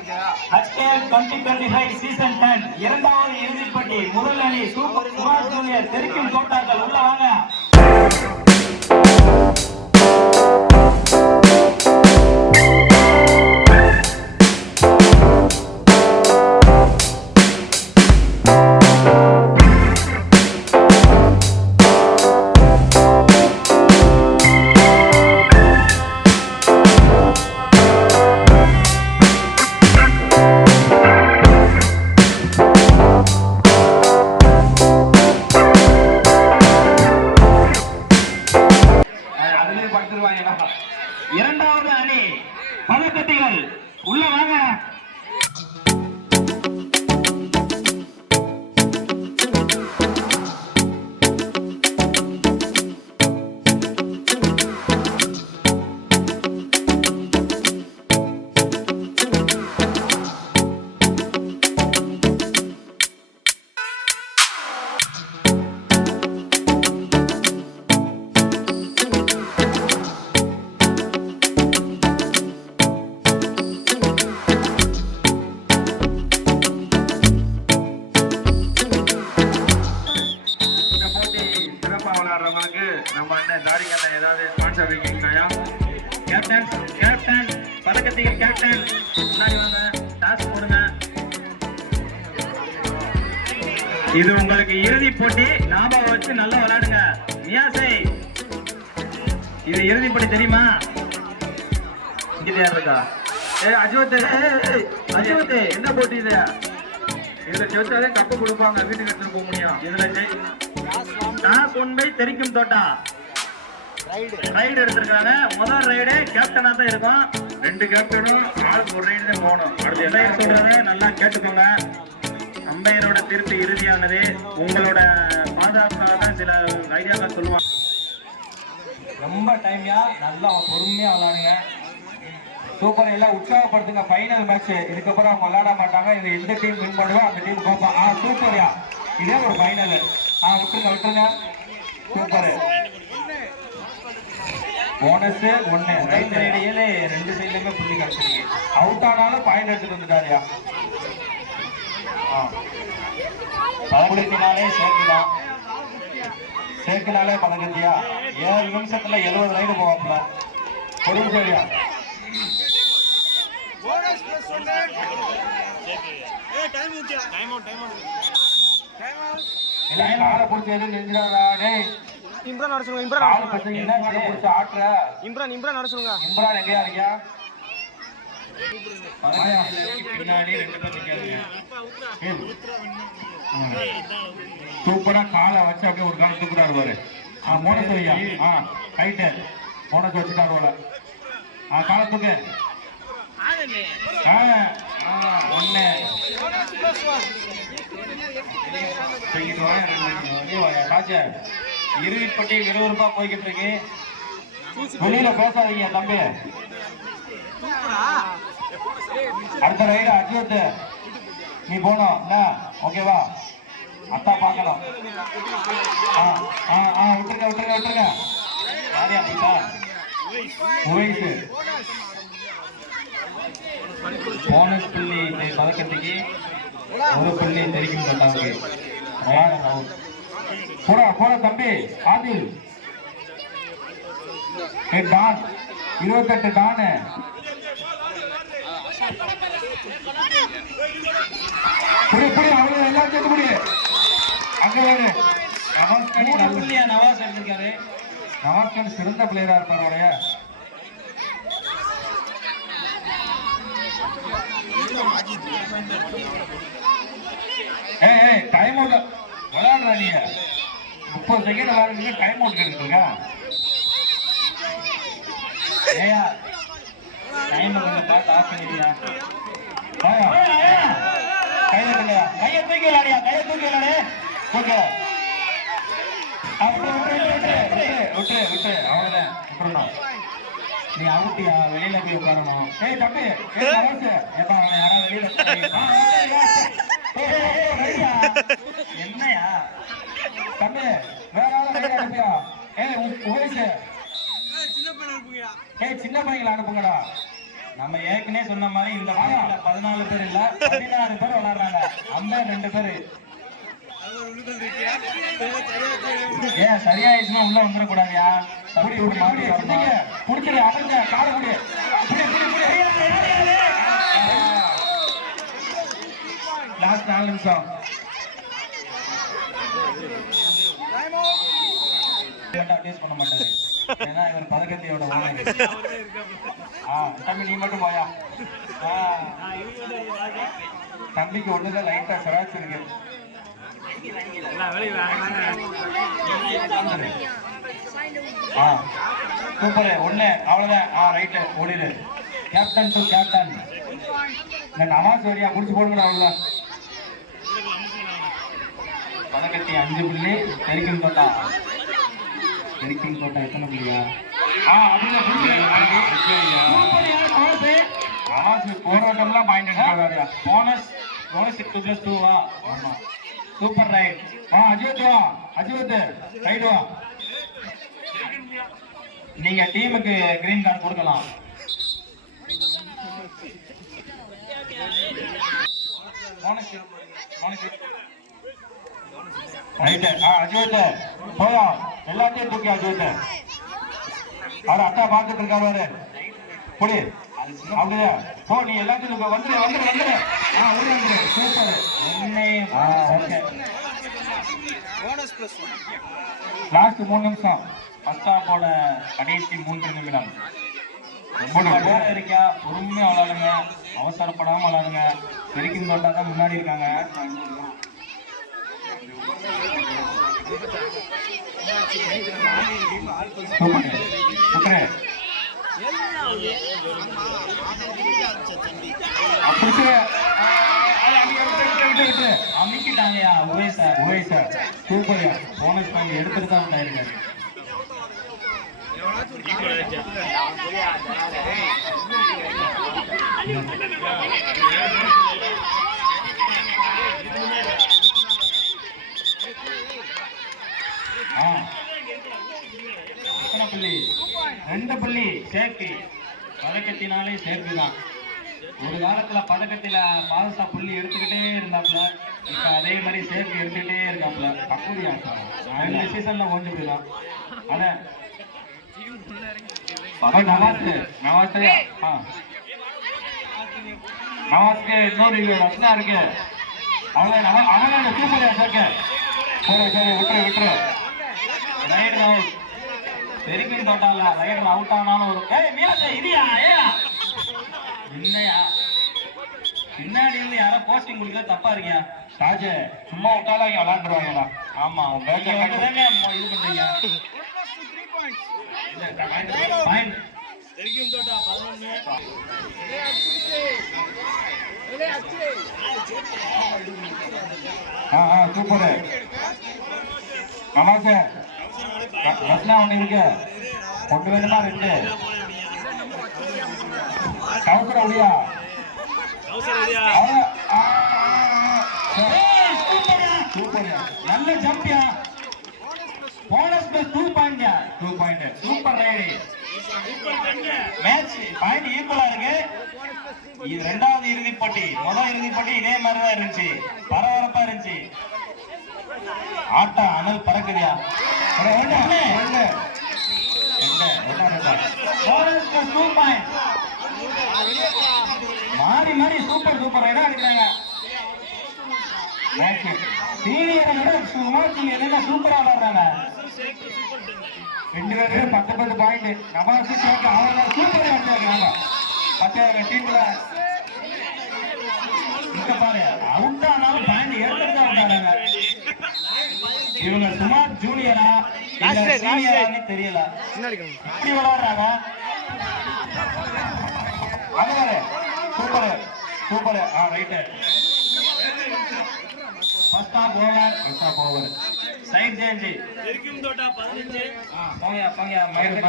HKL 2025 season 10 இரண்டாவது இறுதிப்பட்டி முதல் அணி சூப்பர் சுபாஷ் ஜூனியர் தெருக்கும் தோட்டாக்கள் உள்ள வாங்க ஞாபகம் நல்லா விளையாடுங்க. நியாசை இது இறுதி தெரியுமா? இங்க யார் இருக்கா? ஏ அஜோத் அஜோத் என்ன போட்டி இது? இதுல ஜெயிச்சாலே கப்பு கொடுப்பாங்க வீட்டுக்கு எடுத்துட்டு போக முடியும். இதுல ஜெய் நான் கொண்டு தெரிக்கும் தோட்டா. ரைடு எடுத்திருக்காங்க. முதல் ரைடு கேப்டனா தான் இருக்கும். ரெண்டு கேப்டனும் ஆளுக்கு ஒரு ரைடு தான் போகணும். அடுத்து என்ன சொல்றதை? நல்லா கேட்டுக்கோங்க. அம்பையரோட தீர்ப்பு இறுதியானது. உங்களோட தான் சில சொல்லுவாங்க ரொம்ப டைம்யா நல்லா பொறுமையா விளாடுங்க சூப்பர் எல்லாம் உற்சாகப்படுத்துங்க. ஃபைனல் மேட்ச் இதுக்கப்புறம் அவங்க விளையாட மாட்டாங்க. இது எந்த டீம் வின் பண்ணுவோம் அந்த டீம் கோப்பா. ஆ சூப்பர்யா இதே ஒரு ஃபைனல் ஆ விட்டுருங்க விட்டுருங்க. சூப்பர் போனஸ் ஒன்னு ரைட் சைடையே ரெண்டு சைடுலயுமே புள்ளி கிடைச்சிருக்கு அவுட் ஆனாலும் பாயிண்ட் எடுத்துட்டு வந்துட்டாரியா நானே சேர்த்துதான் சேர்க்கினாலே பதக்கத்தியா ஏழு நிமிஷத்துல எழுபது ரைடு போவாப்ல கொடுங்க சரியா இம்ரான் சொல்லுங்க இம்ரான் இம்ரான் எங்கேயா இருக்கியா? பின்னாடி ரெண்டு பேர் நிக்காதீங்க. ஏய். ம். சூப்பரா காலை வச்சு அப்படியே ஒரு காலம் தூக்குறாரு பாரு ஆ மோனஸ் வையா ஆ ரைட்டு மோனஸ் வச்சுட்டாரு போல ஆ காலை தூக்கு. ஆ ஆ விறுவிறுப்பா போய்கிட்டு இருக்கு. வெளியில பேசாதீங்க தம்பி. அடுத்த ரைடு அஜித். நீ போனோம் என்ன? ஓகேவா? அப்பா பார்க்கணும். ஆ ஆ ஆ விட்டுருங்க விட்டுருங்க விட்டுருங்க. யாரையா நீட்டா உவைசு போனஸ் புள்ளி பதக்கத்துக்கு ஒரு புள்ளி தெரிக்கும் சொன்னாங்க போடா போடா தம்பி. ஆதில். டான். இருபத்தெட்டு டானு. புடி புடி அவ்வளவு எல்லாம் சேர்த்து முடியும் அங்க வேறு நவாஸ்கான் நல்ல புள்ளியா நவாஸ் எடுத்திருக்காரு நவாஸ்கான் சிறந்த பிளேயரா இருப்பார் அவரைய ஏய் டைம் அவுட் விளையாடுறா நீ. முப்பது செகண்ட் விளையாடுறீங்க டைம் அவுட் எடுத்துருங்க ஏயா டைம் கொஞ்சம் பார்த்து ஆஃப் கையில கையை தூக்கி விளையாடியா? கையை தூக்கி விளையாடு. ஓகே. அப்படி விட்டு விட்டு விட்டு விட்டு விட்டு விட்டு. விட்டுறணும் நீ அவுட்டியா? வெளியில போய் உட்காரணும். ஏய் தம்பி ஏய் நவாஸ் ஏப்பா அவன் யாராவது வெளியில போய் ஆ, ஏய், ஏய், ஏய், ஏய், ஏய், என்னையா? தம்பி வேற ஆளு ரைட் அனுப்பியா? ஏய் உ- உவேஷ் ஏய் சின்ன பையங்களை அனுப்புங்கடா. நம்ம ஏற்கனவே சொன்ன மாதிரி இந்த போட்டியில பதினாலு பேர் இல்ல பதினாறு பேர் விளையாடுறாங்க. அம்பேர் ரெண்டு பேர். ஏன் சரியாயிடுச்சுன்னா உள்ள வந்துடக்கூடாதுயா. புடி புடி புடி சிந்திங்க புடிச்சிரு அடைஞ்ச காலை புடி புடி புடி புடி லாஸ்ட் நாலு நிமிஷம். அட்வைஸ் பண்ண மாட்டாரு. ஏன்னா இவர் பதக்கத்தையோட ஓனர் ஆ தம்பி நீ மட்டும் போயா? தம்பிக்கு ஒண்ணுல லைட்டா சராச்சு இருக்கு ஆ சூப்பர் ஒண்ணு அவ்வளவுதான். ஆ ரைட்டு ஓடிடு. கேப்டன் டு கேப்டன் இந்த வரியா குடிச்சு போடுங்க அவ்வளவுதான். பதக்கத்தி அஞ்சு புள்ளி தெரிக்கும் தோட்டா. தெரிக்கும் தோட்டா எத்தனை புள்ளியா? ஆ அதுல Nawaz போராட்டம்லாம் point bonus bonus two plus டூவா ஆமா. Super right. ஆ அஜித் வா அஜித் ரைட் வா. நீங்க டீமுக்கு கிரீன் கார்டு கொடுக்கலாம். அஜித் போயா. எல்லாத்தையும் தூக்கி அஜித். அவர் அக்கா பார்த்துட்டு இருக்காரு. புடி அப்படியே? போ நீ எல்லாத்தையும் தூக்க வந்துரு வந்துரு வந்துரு. ஆ ஓடி வந்துரு. சூப்பர். என்னை ஆ ஓகே. லாஸ்ட் மூணு நிமிஷம். ஃபர்ஸ்ட் ஹாஃபோட கடைசி மூன்று நிமிடம். மூணு. பேர் இருக்கா? பொறுமையா விளாடுங்க அவசரப்படாம விளாடுங்க பெருக்கின் தோட்டா தான் முன்னாடி இருக்காங்க. சூப்பர். அமுக்கிட்டாங்கயா உவே சார் ஓய் சார் சூப்பர்யா போனஸ் பாயிண்ட் எடுத்துட்டு தான் உண்டாயிருக்காரு ஆ. எத்தனை புள்ளி ரெண்டு புள்ளி சேர்க்கை பதக்கத்தினாலே சேர்க்கை தான் ஒரு காலத்துல பதக்கத்துல பாதுசா புள்ளி எடுத்துக்கிட்டே இருந்தாப்ல இப்ப அதே மாதிரி சேர்க்கை எடுத்துக்கிட்டே இருக்காப்ல சார்? ரெண்டு சீசன்ல ஓஞ்சு போயிடும் அதான் அப்ப நவாஸ்க்கு நவாஸ் ஆ. நவாஸ்க்கு இன்னொரு ரத்னா இருக்கு. அவன் அவன் அவனோட சூப்பர்யா சேர்க்க சரி? சரி விட்டுரு விட்டுரு. ரைடர் அவுட் பெருக்கின் தோட்டால ரைடர் அவுட் ஆனாலும் ஒரு ஏய் மீனாட்சி இடியா ஏயா. என்னையா பின்னாடி இருந்து யாரோ போஸ்டிங் கொடுக்கல தப்பா இருக்கியா? ராஜ சும்மா விட்டாலும் இங்க விளாண்டுருவாங்கடா. ஆமா உங்க நீங்க வந்துதாங்க இது பண்றீங்க? பாயிண்ட் ஆ. ஆ சூப்பர். நவாஸ் ரத்னா ஒன்று இருக்கு. ஒன்று வேணுமா ரெண்டு கவுசர ஒளியா நல்ல ஜம்பியா. Bonus plus two point two point super raid match point ஈக்குவலா இருக்கு. இது ரெண்டாவது இறுதி போட்டி. முதல் இறுதி போட்டி இதே மாதிரி தான் இருந்துச்சு. பரபரப்பா இருந்துச்சு. ஆட்டம் அனல் பறக்குதியா? டூ பாயிண்ட் மாறி மாறி சூப்பர் சூப்பர் ரைடா அடிக்கிறாங்க சீனியரை விட சுமார் சீனியர் என்ன சூப்பரா விளையாடுறாங்க ரெண்டு பேரும் பத்து பத்து பாயிண்ட் நவாஸ் கேட்க அவங்க சூப்பர் அடிச்சாங்க பத்து டீம்ல இங்க பாரு அவுட் ஆனாலும் பாயிண்ட் எடுத்துட்டு தான் இவங்க சுமார் ஜூனியரா. சீனியரான்னு தெரியல. இப்படி விளையாடுறாங்க. சூப்பர் சூப்பர் ஆ ரைட்டு ஃபர்ஸ்ட் ஆஃப் ஓவர் எத்தனை போவர் சைட் சேஞ்ச் போங்க போங்க. மயிறு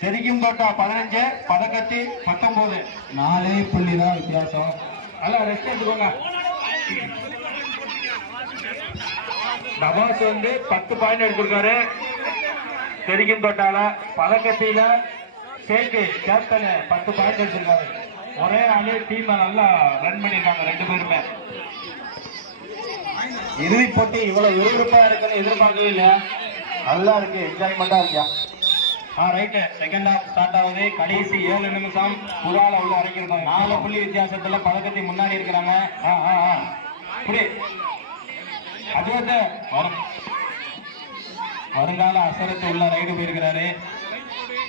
செரிக்கும் தோட்டா பதினஞ்சு பதக்கத்தி பத்தொன்பது நாலே புள்ளி தான் வித்தியாசம். நல்லா ரெஸ்ட் எடுத்துக்கோங்க. நவாஸ் வந்து பத்து பாயிண்ட் எடுத்திருக்காரு. தெரிக்கும் தொட்டால. பதக்கத்தில சேக்கு கேப்டன் பத்து பாயிண்ட் எடுத்திருக்காரு. ஒரே ஆளு டீம் நல்லா ரன் பண்ணிருக்காங்க ரெண்டு பேருமே. இறுதி போட்டி இவ்வளவு விறுவிறுப்பா இருக்குன்னு எதிர்பார்க்கவே இல்லையா? நல்லா இருக்கு. என்ஜாய்மெண்டா இருக்கியா ஆ ரைட்டு செகண்ட் ஹாஃப் ஸ்டார்ட் ஆகுது. கடைசி ஏழு நிமிஷம் புறால உள்ள இறக்கிருக்கோம் நாலு புள்ளி வித்தியாசத்துல பதக்கத்தை முன்னாடி இருக்கிறாங்க. ஆ ஆ ஆ. புடி அது வருங்கால அசரத்து உள்ள ரைடு போயிருக்கிறாரு.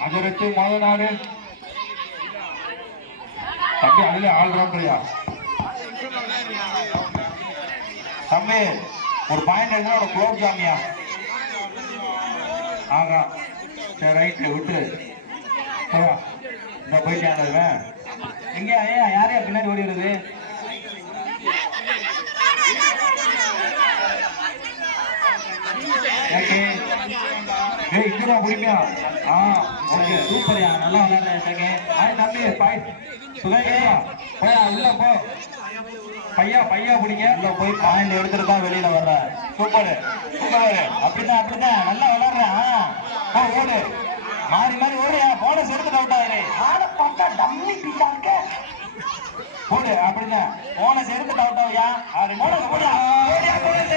அது மொத நாடு. தம்பி அதுல ஆல்ரவுண்டரியா தம்பி ஒரு பாயிண்ட் இருந்தா ஒரு குலோப் ஜாமியா ஆகா. சரி ரைட்டு விட்டு. இந்த போயிட்டு எங்க ஐயா யாரையா பின்னாடி ஓடி வருது ஓகே ஏய் இங்கடா ஆ ஓகே சூப்பர்யா நல்லா விளையாடுற ஆய் தம்பி பாய். சுதேகா போயா உள்ள போ. பையா பையா பிடிங்க. உள்ள போய் பாயிண்ட் எடுத்துட்டு தான் வெளியில வர்ற. சூப்பர். சூப்பர். அப்படிதான் அப்படிதான். நல்லா விளையாடுறேன். ஆ. ஓடு. மாறி மாறி ஓடுறியா? போனஸ் எடுத்துட்டு அவுட் ஆகுறே ஆட பார்த்தா டம்மி பீஸா இருக்க. ஓடு அப்படிதான் போனஸ் எடுத்துட்டு அவுட் ஆகுயா ஆறு போனஸ் போடு ஓடியா bonus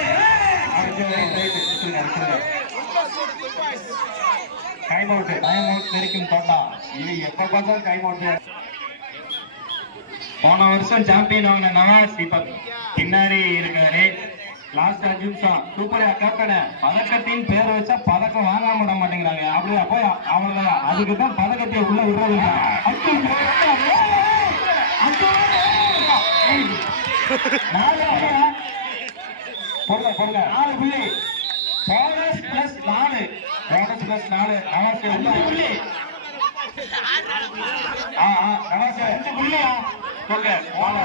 time out time out வரைக்கும் தோட்டா இது எப்ப பார்த்தாலும் டைம் அவுட் போன வருஷம் சாம்பியன் வாங்கின நவாஸ் இப்ப பின்னாடி இருக்காரு. லாஸ்ட் அஞ்சு நிமிஷம் சூப்பரா கேப்டனே. பதக்கத்தின் பேர் வச்சா பதக்கம் வாங்காம விட மாட்டேங்கிறாங்க. அப்படியா? போய்? அவங்க அதுக்கு தான் பதக்கத்தை உள்ள விடுறது. இல்ல. நாலு போடுங்க போடுங்க. நாலு புள்ளி. போனஸ் பிளஸ் நாலு. போனஸ் பிளஸ் நாலு. நமக்கு உள்ள. ரெண்டு புள்ளி ஆ ரெண்டு புள்ளியா தூக்கு. பால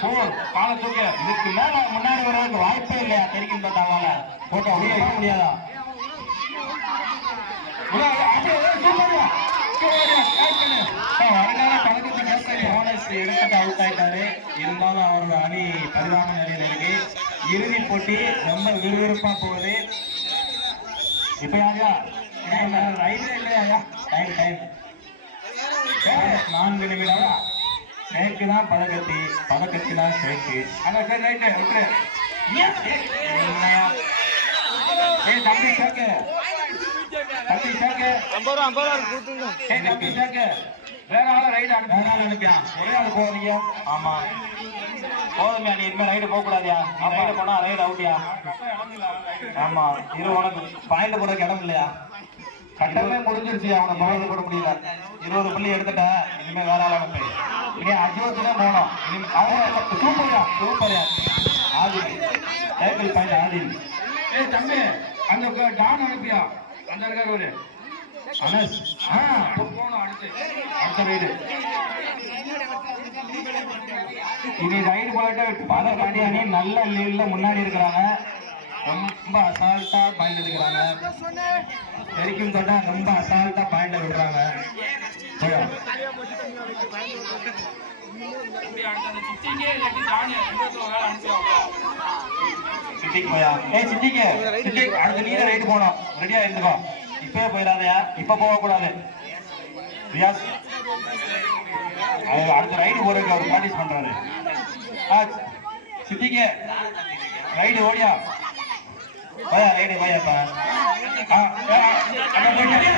ஃபோர் பால தூக்கு. இதுக்கு மேல முன்னாடி வர்றதுக்கு வாய்ப்பே இல்லையா? தெரிக்கும் தட்டாவால போட்டோ உள்ள வர முடியாதா? எடுத்துட்டு அவுட் ஆயிட்டாரு. இருந்தாலும் அவரோட அணி பரிதாப நிலையில் இருக்கு. இறுதி போட்டி ரொம்ப விறுவிறுப்பா போகுது. இப்ப யாரையா ரைடே இல்லையா? டைம் டைம் நான்கு நிமிடம் ஷேக்கு தான் பதக்கத்தி பதக்கத்தி தான் ஷேக்கு அண்ணா சரி ரைட்டு என்னையா? ஏய் தம்பி சேக்கு. தம்பி சேக்கு. ஐம்பது ரூபா ஐம்பது ரூபா கொடுத்துருங்க தம்பி சேக்கு. வேற ஆள ரைடு அனுப்பி வேற ஆள் அனுப்பியான் ஒரே ஆள் போறீங்க ஆமா. போதுமையா நீ இனிமே ரைடு போக கூடாதியா ரைடு போனா ரைடு அவுட்டியா ஆமா. இரு உனக்கு பாயிண்ட் போறதுக்கு இடம் இல்லையா? கட்டமே முடிஞ்சிருச்சு அவனை பவர் போட முடியல. இருபது புள்ளி எடுத்துட்ட. இனிமே வேற ஆள் அனுப்பு. இனி அஜுவத்து தான் போனோம் அவங்க சூப்பர்யா சூப்பர்யா ஆதில். Table point Adil. ஏய் தம்பி அந்த டான் அனுப்பியா? அந்த இருக்காரு அனஸ் ஆ போனோம் அடுத்து அடுத்த ரைடு இனி ரைடு போயிட்டு அணி நல்ல லீவ்ல முன்னாடி இருக்கிறாங்க. ரொம்ப அசால்ட்டா பாயிண்ட் எடுக்கிறாங்க. வரைக்கும் தொட்டா ரொம்ப அசால்ட்டா பாயிண்ட் விடுறாங்க சிட்டிக்கு போயா. ஏய் சிட்டிக்கு. சிட்டிக்கு அடுத்த நீ ரைட்டு போனோம் ரெடியா இருந்துக்கோ. இப்பவே போயிடாதயா இப்ப போக கூடாது ரியாஸ் அடுத்த ரைடு போறதுக்கு அவர் பிராக்டிஸ் பண்றாரு ஆ சித்திக்கு ரைடு ஓடியா போயா ரைடு போயாப்பா ஆ ஆ, அங்க போயிட்டு.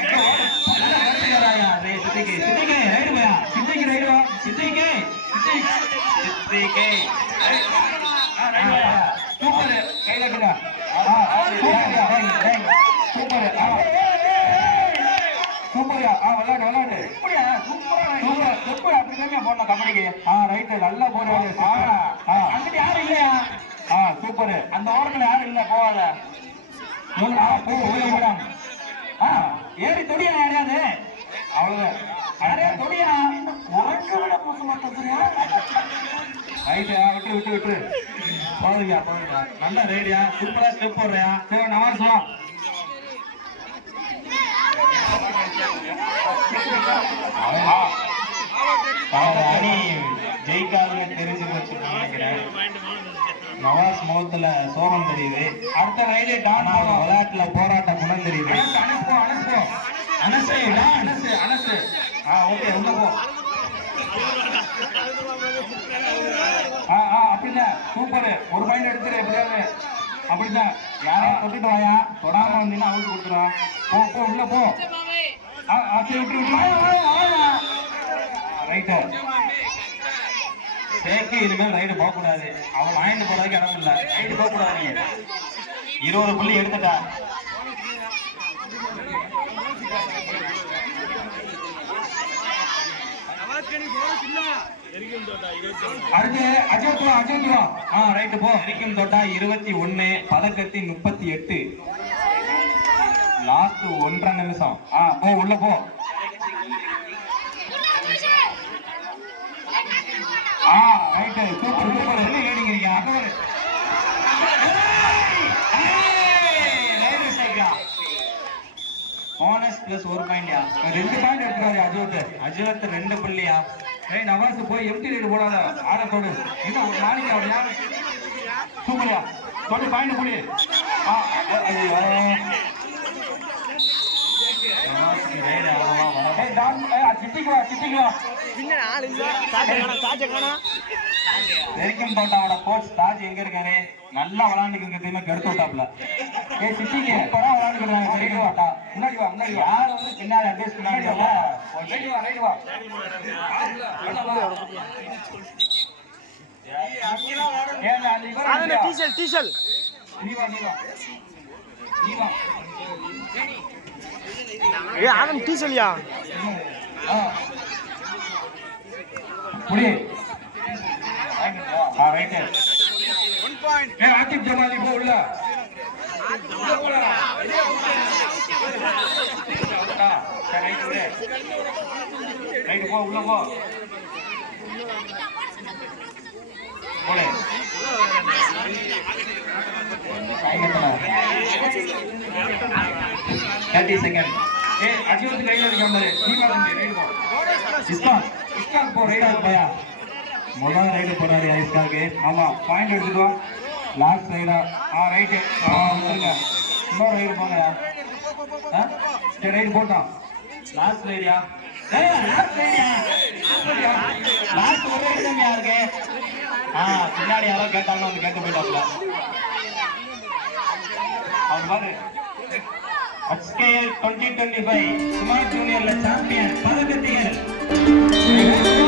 இங்க ஓடு. நல்லா கத்துக்கிறாயா, டேய் சித்திக்கு. சித்திக்கு, ரைடு போயா. சித்திக்கு ரைடு வா. சித்திக்கு. சித்திக்கு. சித்திக்கு. ஆ, ரைடு போயா. சூப்பர் கையில எடுங்க ஆ சூப்பர்யா ஆ விளையாடு விளையாடு? சூப்பரா. சூப்பர் அப்படி தாங்க போடணும் கம்பெனிக்கு ஆ ரைட்டு நல்லா போடுவாரு அங்கிட்டு யாரும் இல்லையா? ஆ சூப்பர் அந்த ஓரத்துல யாரும் இல்ல போவாத போ ஓடி மேடம் ஆ, ஏறி தொடியா யாரையாவது? அவ்வளவுதான். யாரையா தொடியா? உறக்க விட மாட்டேங்கிறியா ரைட்டு விட்டு விட்டு விட்டு. போதுங்க போதுங்க நல்ல ரேடியா சூப்பரா ஸ்டெப் போடுறியா? சரி நவாஸ் அந்த அணி ஜெயிக்காதுன்னு தெரிஞ்சு வச்சுன்னு நினைக்கிறேன். நவாஸ் முகத்துல சோகம் தெரியுது. அடுத்த ரைடு டான் விளையாட்டுல போராட்ட குணம் தெரியுது. அனுப்புவோம் அனசு அனசு. அனசு ஆ ஓகே உள்ள போ. ஆ ஆ அப்படிதான். சூப்பர். ஒரு பாயிண்ட் எடுத்துரு எப்படியாவது. அப்படிதான். யாரையும் தொட்டுட்டு வாயா. தொடாம வந்தீங்கன்னா அவுட் கொடுத்துரும். போ போ உள்ள போ. ரைட்டு சேக்கு இனிமேல் ரைடு போக கூடாது அவன் வாங்கிட்டு போறதுக்கு இடம் இல்லை. ரைடு போகக்கூடாது நீங்க இருபது புள்ளி எடுத்துட்டா. அடுத்து அஜய் துவா ஆ ரைட்டு போ. வரைக்கும் தொட்டா இருபத்தி ஒண்ணு பதக்கத்தி முப்பத்தி எட்டு. லாஸ்ட் ஒன்றரை நிமிஷம். ஆ போ உள்ள போ. ஆ ரைட்டு சூப்பர் சூப்பர். என்ன கேடுங்கிறீங்க அகவர் போனஸ் பிளஸ் ஒரு பாயிண்ட்யா ரெண்டு பாயிண்ட் எடுத்துறாரு அஜோத். அஜுவத் ரெண்டு புள்ளியா? ஏய் நவாஸ் போய் எம்டி ரைடு போடாத. ஆட போடு. என்ன ஒரு நாளைக்கு அவனையா சூப்பரியா? சொல்லு பாயிண்ட் புடி ஆ ஐயோ ரைடு அவ்வளவா வர ஏய் டான் ஏய் சிட்டிக்கு வா சிட்டிக்கு வா பின்ன ஆள் இல்ல சாச்ச காணா சாச்ச காணா வரைக்கும் கோச் தாஜ் எங்க இருக்காரு? நல்லா விளாண்டுக்கு தீமை கெடுத்து விட்டாப்ல ஏய் சிட்டிக்கு சூப்பரா விளாண்டுக்கிறாங்க வரைக்கும் தோட்டா. முன்னாடி வா முன்னாடி வா. யார் வந்து பின்னாடி அட்வைஸ் முன்னாடி பண்ணாங்க வா ரைட் வா ரைட் வா. ஏன் அந்த இவரை ஆனந்த டீசல் டீசல். நீ வா நீ வா. நீ வா. ஏ ஆனந்த் டீசல்யா ஆ புடி ஆ ரைட் ஏ ஆக்கிப் ஜமாலி போ உள்ள. உள்ள போடா. ஆ, சரி, ரைட் விடு. ரைட் போ உள்ள போ. தேர்ட்டி செகண்ட் ஏ அஜித் கையில் இருக்க மாதிரி நீ பாருங்க ரைட் போ. இஸ்கான் இஸ்கான் போ ரைட் ரைடா முதல் ரைடு போறாரு இஸ்காக்கு. ஆமா பாயிண்ட் எடுத்துக்கோ. லாஸ்ட் ரைடா ஆ? ரைட்டு ஆ வந்துருங்க. இன்னொரு ரைடு போங்கயா சரி ரைடு போட்டோம். லாஸ்ட் ரைடியா லாஸ்ட் ஒரு ரைடு தான் யாருக்கு ஆ பின்னாடி யாரோ கேட்டாங்கன்னு வந்து கேட்டு போயிட்டாப்ல அவர் பாரு. అస్కే ట్వంటీ ట్వంటీ ఫైవ్ కుమార్ జూనియర్ల ఛాంపియన్ పదవి తీయర్